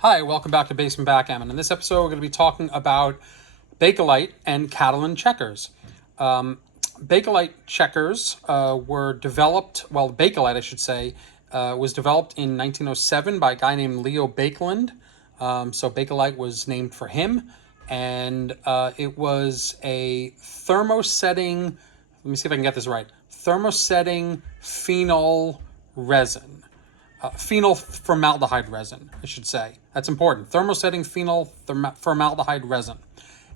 Hi, welcome back to Basement Backgammon. In this episode, we're going to be talking about Bakelite and Catalin checkers. Bakelite checkers were developed, well, Bakelite, I should say, was developed in 1907 by a guy named Leo Bakelin. So Bakelite was named for him, and it was a thermosetting, let me see if I can get this right, thermosetting phenol resin. Phenol formaldehyde resin, I should say. That's important. Thermosetting phenol formaldehyde resin.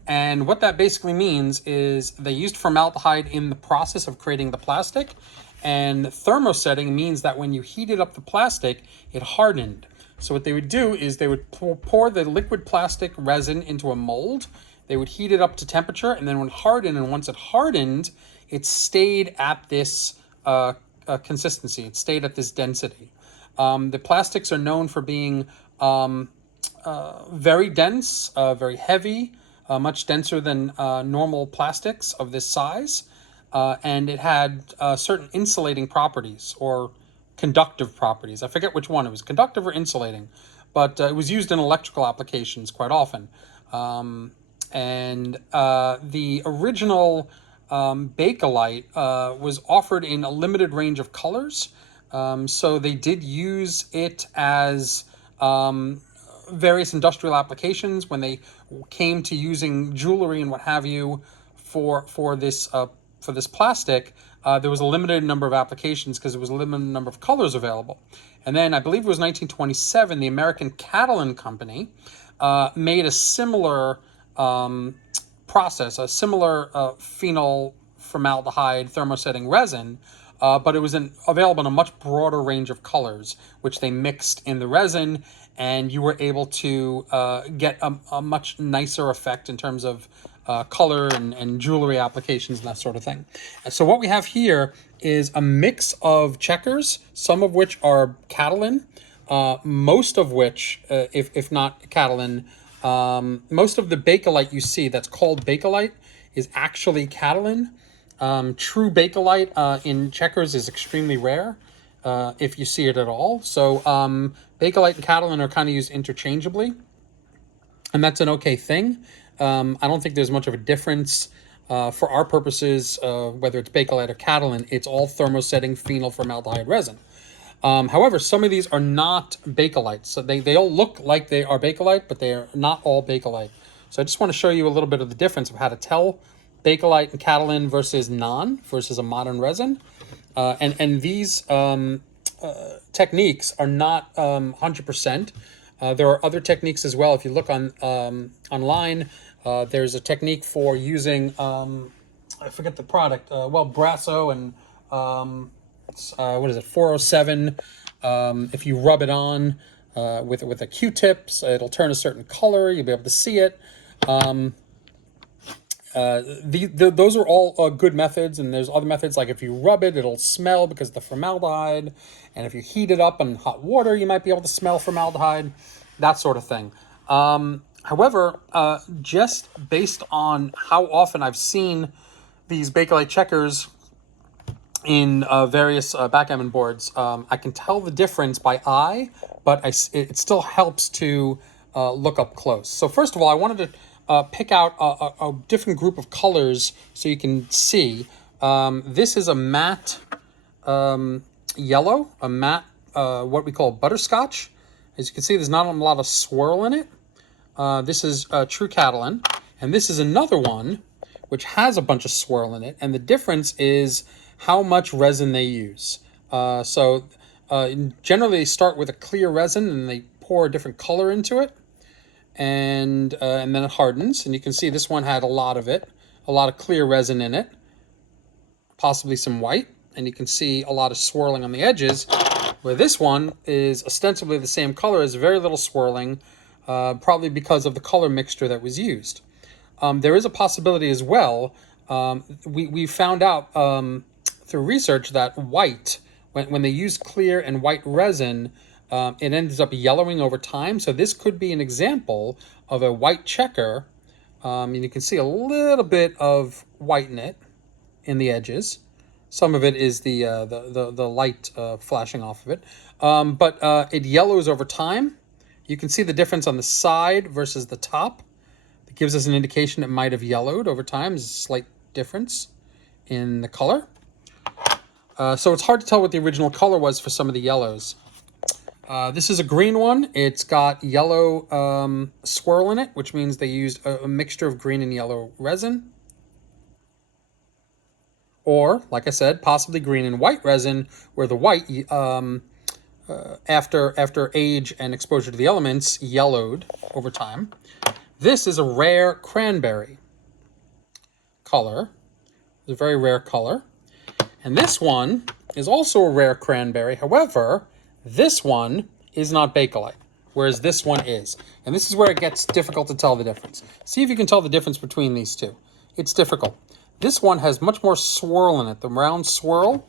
And what that basically means is they used formaldehyde in the process of creating the plastic. And thermosetting means that when you heated up the plastic, it hardened. So what they would do is they would pour the liquid plastic resin into a mold. They would heat it up to temperature, and then when it hardened, and once it hardened, it stayed at this consistency. It stayed at this density. The plastics are known for being very dense, very heavy, much denser than normal plastics of this size. And it had certain insulating properties or conductive properties. I forget which one. It was conductive or insulating, but it was used in electrical applications quite often. The original Bakelite was offered in a limited range of colors. So they did use it as various industrial applications when they came to using jewelry and what have you for this plastic. There was a limited number of applications because there was a limited number of colors available. And then I believe it was 1927, the American Catalin company made a similar process, a similar phenol formaldehyde thermosetting resin, but it was available in a much broader range of colors, which they mixed in the resin, and you were able to get a much nicer effect in terms of color and jewelry applications and that sort of thing. And so what we have here is a mix of checkers, some of which are Catalin, most of which, if not Catalin, most of the Bakelite you see that's called Bakelite is actually Catalin. True Bakelite in checkers is extremely rare, if you see it at all. So Bakelite and Catalin are kind of used interchangeably, and that's an okay thing. I don't think there's much of a difference for our purposes, whether it's Bakelite or Catalin. It's all thermosetting phenol formaldehyde resin. However, some of these are not Bakelite. So they all look like they are Bakelite, but they are not all Bakelite. So I just want to show you a little bit of the difference of how to tell Bakelite and Catalin versus a modern resin. And these techniques are not 100%. There are other techniques as well. If you look on online, there's a technique for using, I forget the product, Brasso and what is it, 407. If you rub it on with a Q-tip, it'll turn a certain color. You'll be able to see it. Those are all good methods, and there's other methods like if you rub it, it'll smell because of the formaldehyde, and if you heat it up in hot water, you might be able to smell formaldehyde, that sort of thing. However, just based on how often I've seen these Bakelite checkers in various backgammon boards, I can tell the difference by eye, but it still helps to look up close. So first of all, I wanted to pick out a different group of colors so you can see. This is a matte yellow, a matte what we call butterscotch. As you can see, there's not a lot of swirl in it. This is true Catalin, and this is another one which has a bunch of swirl in it, and the difference is how much resin they use. Generally they start with a clear resin and they pour a different color into it, and then it hardens, and you can see this one had a lot of it, a lot of clear resin in it, possibly some white, and you can see a lot of swirling on the edges, where this one is ostensibly the same color, has very little swirling, probably because of the color mixture that was used. There is a possibility as well, we found out through research that white, when they use clear and white resin, it ends up yellowing over time. So this could be an example of a white checker. And you can see a little bit of white in it, in the edges. Some of it is the light flashing off of it. But it yellows over time. You can see the difference on the side versus the top. It gives us an indication it might have yellowed over time. There's a slight difference in the color. So it's hard to tell what the original color was for some of the yellows. This is a green one. It's got yellow swirl in it, which means they used a mixture of green and yellow resin. Or, like I said, possibly green and white resin, where the white, after age and exposure to the elements, yellowed over time. This is a rare cranberry color. It's a very rare color. And this one is also a rare cranberry. However, this one is not Bakelite, whereas this one is. And this is where it gets difficult to tell the difference. See if you can tell the difference between these two. It's difficult. This one has much more swirl in it, the round swirl.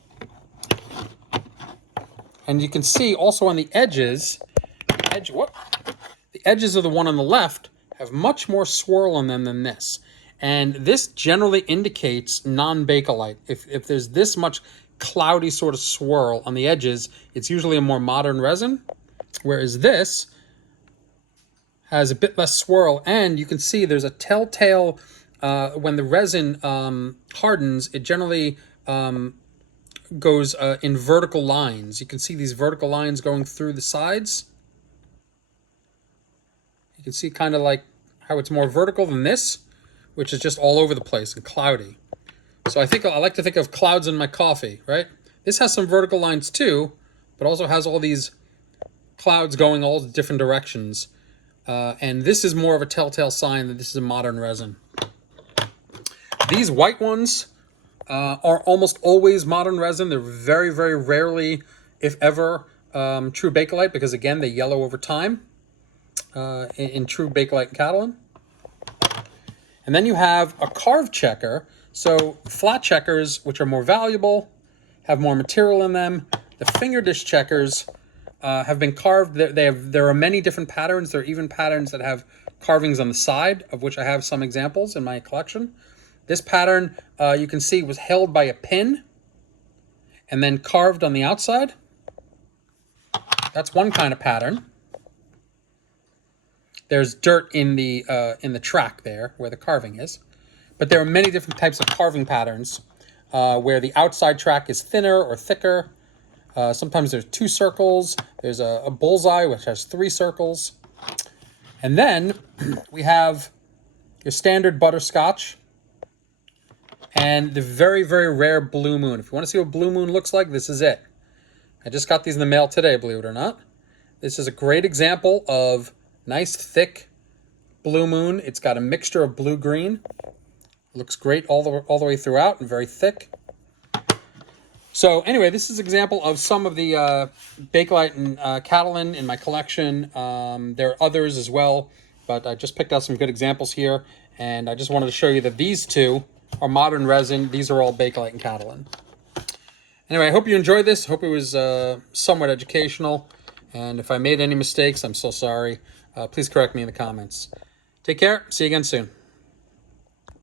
And you can see also on the edges, the edges of the one on the left have much more swirl in them than this. And this generally indicates non-Bakelite. If there's this much cloudy sort of swirl on the edges, it's usually a more modern resin, whereas this has a bit less swirl. And you can see there's a telltale, when the resin hardens, it generally goes in vertical lines. You can see these vertical lines going through the sides. You can see kind of like how it's more vertical than this, which is just all over the place and cloudy. So I like to think of clouds in my coffee, right? This has some vertical lines too, but also has all these clouds going all different directions. And this is more of a telltale sign that this is a modern resin. These white ones are almost always modern resin. They're very, very rarely, if ever, true Bakelite, because again, they yellow over time in true Bakelite and Catalin. And then you have a carved checker. So flat checkers, which are more valuable, have more material in them. The finger dish checkers have been carved. There are many different patterns. There are even patterns that have carvings on the side, of which I have some examples in my collection. This pattern, you can see, was held by a pin and then carved on the outside. That's one kind of pattern. There's dirt in the track there where the carving is. But there are many different types of carving patterns where the outside track is thinner or thicker. Sometimes there's 2 circles. There's a bullseye, which has 3 circles. And then we have your standard butterscotch and the very, very rare blue moon. If you want to see what blue moon looks like, this is it. I just got these in the mail today, believe it or not. This is a great example of nice, thick blue moon. It's got a mixture of blue-green. Looks great all the way throughout and very thick. So anyway, this is an example of some of the Bakelite and Catalin in my collection. There are others as well, but I just picked out some good examples here. And I just wanted to show you that these two are modern resin. These are all Bakelite and Catalin. Anyway, I hope you enjoyed this. Hope it was somewhat educational. And if I made any mistakes, I'm so sorry. Please correct me in the comments. Take care. See you again soon.